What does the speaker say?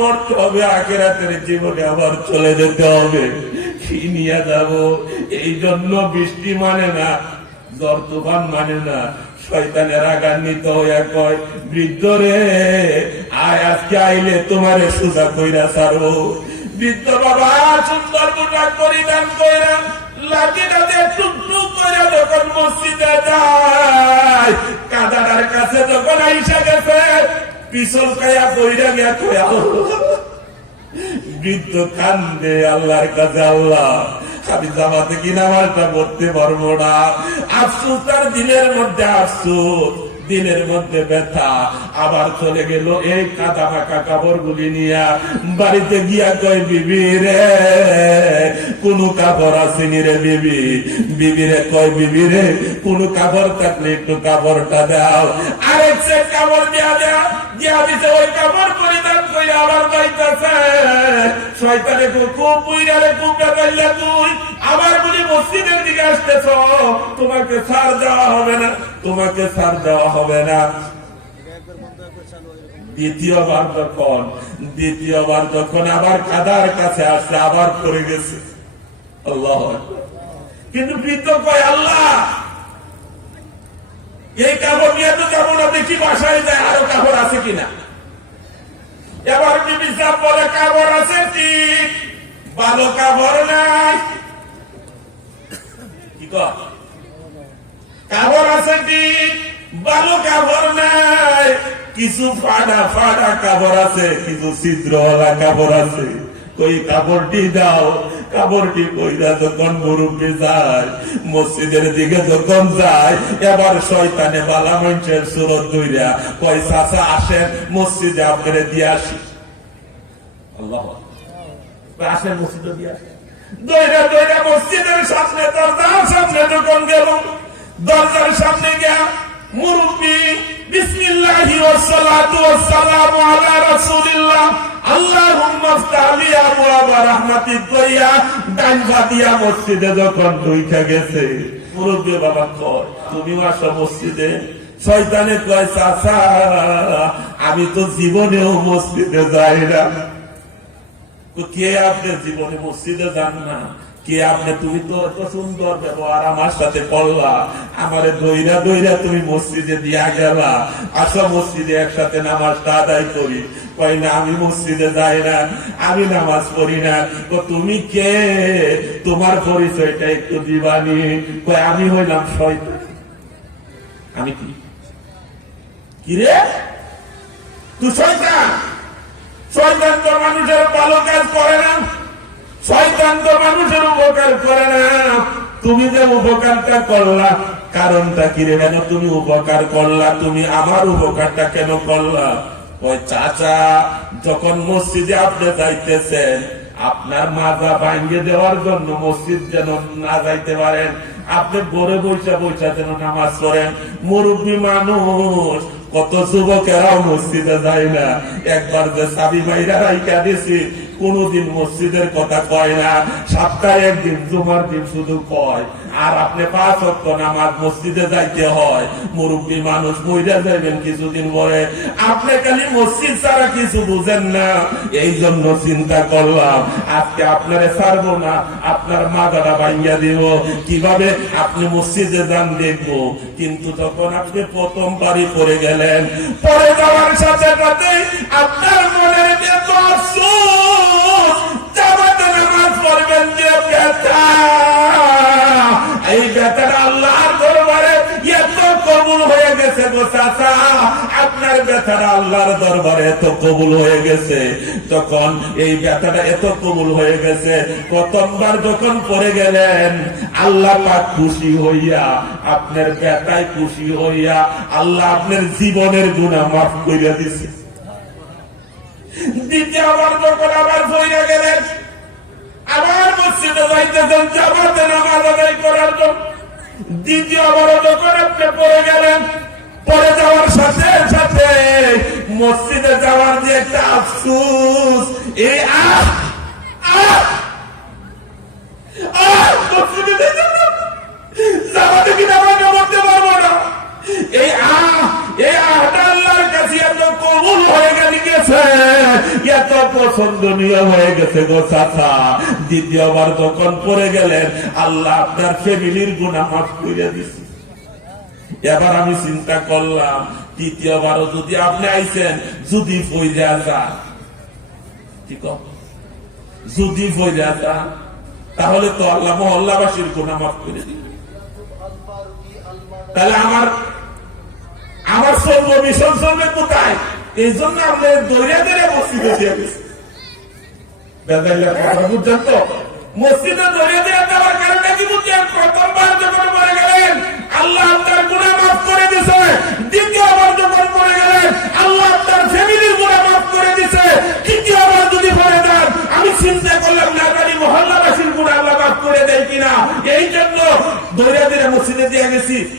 মরতে হবে, আখিরাতের জীবনে আবার চলে যেতে হবে, কি নিয়ে যাব? এই জন্য বৃষ্টি মানে না, ঝড় তুফান মানে না, শয়তানের রাগান্বিত হইয়া কয়, বৃদ্ধ রে আয়, আজকে আইলে তোমারে সোজা কইরা ছাড়ো। বৃদ্ধ বাবা সুন্দর দুটা পরিধান কইরা লাঠিটাতে টুকটুক কইরা যখন মসজিদে যায়, কাদাটার কাছে যখন আইসা গেছে, পিছল খাইয়া কইরা গিয়া কয়া, বৃদ্ধ কান্দে আল্লাহর কাছে, আল্লাহ আমি জামাতে কি নামাজটা পড়তে পারবো না। আফসোস, তার দিলের মধ্যে আফসোস, দিলের মধ্যে ব্যথা। আবার চলে গেল এই কাদা মাখা কাপড় গুলি নিয়া, বাড়িতে গিয়া কয়, বিবি রে কোন কাপড় আসেনি রে বিবি। বিবি রে কয়, বিবি রে কোন কাপড় থাকলে একটু কাপড়টা দাও। আরেক সেট কাপড় দিয়া দেয়া দিয়া দিতে, ওই কাপড় পরিধান করে আবার যাইতেছে। শয়তানে খুব বুইরারে খুব ডাকাইলা, তুই আবার বলি মসজিদের দিকে আসতেছ, তোমাকে ছাড় দেওয়া হবে না, তোমাকে ছাড় দেওয়া হবে না। দ্বিতীয়বার যখন আবার কাদার কাছে আসছে, আবার পড়ে গেছে। আল্লাহ, কিন্তু বৃদ্ধ কয়, আল্লাহ এই কাপড় নিয়ে তো যাবো না, দেখি বাসায় যায় আরো কাপড় আছে কিনা। এবার বিবি সাহেব বলে, কাপড় আছে ঠিক, ভালো কাপড় নাই। কি কয়? কাপড় আছে ঠিক, ভালো কাপড় নাই। কিছু ফাড়া ফাড়া কাপড় আছে, কিছু ছিদ্রওয়ালা কাপড় আছে, ওই কাপড়টি দাও। কাপড়টি কইরা যখন মুরব্বি যায়, মসজিদের দিকে যখন যায়, এবার শয়তানে বালা মানুষের সুরত ধইরা কয়, চাচা আসেন মসজিদে আপনারে দিয়ে আসি। আল্লাহ, আসেন মসজিদে দিয়ে আসি। দইরা দইরা মসজিদের সামনে, দরজার সামনে যখন গেল, দরজার সামনে গিয়া মুরব্বি বিসমিল্লাহি ওয়াস সালাতু ওয়াস সালামু আলা রাসূলিল্লাহ আল্লাহুম্মা ফতালি আবওয়াবা রাহমাতিক কইয়া ডান দিয়া মসজিদে যখন ঢুইকা গেছে, মুরব্বি বাবা কয়, তুমিও আসো মসজিদে। শয়তানে কয়, চাচা আমি তো জীবনেও মসজিদে যাই না। কে আপনার জীবনে মসজিদে যান না? কে আপনি? তুমি তো এত সুন্দর ব্যবহার আমার সাথে করলা, আমারে দইরা দইরা তুমি মসজিদে দিয়া গেলা, আসো মসজিদে একসাথে নামাজটা আদায় করি। কই না, আমি মসজিদে যাই না, আমি নামাজ পড়ি না। তুমি কে? তোমার পরিচয়টা একটু দিবানি। কই, আমি হইলাম শয়তান। আমি কি রে? তুই শয়তান? শয়তান তো মানুষের ভালো কাজ করে না, শয়তান তো মানুষের উপকার করে না। তুমি যে উপকারটা করলা, কারণটা কি রে? কেন তুমি উপকার করলা? তুমি আমার উপকারটা কেন করলা? ওই চাচা, যখন মসজিদে আপনি যাইতেছেন, আপনার মাজা ভাঙিয়ে দেওয়ার জন্য মসজিদ যেন না যাইতে পারেন, আপনি ঘরে বৈশা বৈশা যেন নামাজ পড়েন। মুরব্বী মানুষ, কত যুবকেরাও মসজিদে যায় না। একবার যে সাবি ভাইরা রাইকা দিছি, কোনদিন মসজিদের কথা কয় না, সপ্তাহে একদিন জুমার দিন শুধু কয়। আর আপনি 5 ওয়াক্ত নামাজ মসজিদে যাইতে হয়। মুরব্বী মানুষ মইরা যাইবেন কিছুদিন পরে, আপনি খালি মসজিদ ছাড়া কিছু বুঝেন না। এই জন্য চিন্তা করলাম, আজকে আপনারে ছাড়বো না, আপনার মাথাটা ভাঙিয়া দিব। কিভাবে? আপনি মসজিদে যান দেখবো। কিন্তু যখন আপনি প্রথম বাড়ি পড়ে গেলেন, পরে যাওয়ার সাথে সাথে আপনার মনের এত আফসোস, জামাতে নামাজ পড়বেন যে ব্যথা, এই ব্যথাটা আল্লাহর দরবারে এত কবুল হয়ে গেছে গো চাচা। আপনার ব্যথাটা আল্লাহর দরবারে এত কবুল হয়ে গেছে, যখন এই ব্যথাটা এত কবুল হয়ে গেছে, প্রথমবার যখন পড়ে গেলেন, আল্লাহ পাক খুশি হইয়া, আপনার ব্যথায় খুশি হইয়া আল্লাহ আপনার জীবনের গুনাহ মাফ কইরা দিছে। দ্বিতীয়বার যখন আবার পড়ে গেলেন, আবার মসজিদে যাইতেছেন জামাতে নামাজ আদায় করার জন্য, দ্বিতীয়বার যখন আপনি পড়ে গেলেন, পড়ে যাওয়ার সাথে সাথে মসজিদে যাওয়ার যে একটা আফসোস, এই মসজিদে জামাতে কি নামাজ পড়তে পারবো না, এই আহটা আল্লাহর কাছে এত কবুল হয়ে গেছে, এত পছন্দনীয় হয়ে গেছে গো চাচা, দ্বিতীয়বার যখন পড়ে গেলেন আল্লাহ আপনার ফ্যামিলির গুনাহ মাফ করে দিছে। এবার আমি চিন্তা করলাম তৃতীয়বারও যদি আপনি আইছেন, যদি ফইরা যান, ঠিক যদি ফইরা যান, তাহলে তো আল্লাহ মহল্লাবাসীর গুনাহ মাফ করে দিবে। তাহলে আমার সর্ব মিশন চলবে কোথায়? এই জন্য আপনি দৌড়ে দৌড়ে মসজিদে দিয়ে গেছেন। কথা বুঝছেন তো? মসজিদে দৌড়ে দৌড়ে দেওয়ার কারণে কি বুঝছেন? প্রথমবার যখন পড়ে গেলেন আল্লাহ আপনার গুনাহ মাফ করে দিছে, দ্বিতীয়বার যখন পড়ে গেলেন আল্লাহ আপনার ফ্যামিলির গুনাহ মাফ করে দিছে, তৃতীয়বার যদি পড়ে দেন আমি চিন্তা করলাম নাগারি মহল্লাবাসীর গুনাহ আল্লাহ মাফ করে দেয় কিনা, এই জন্য দৌড়ে দৌড়ে মসজিদে দিয়ে গেছি।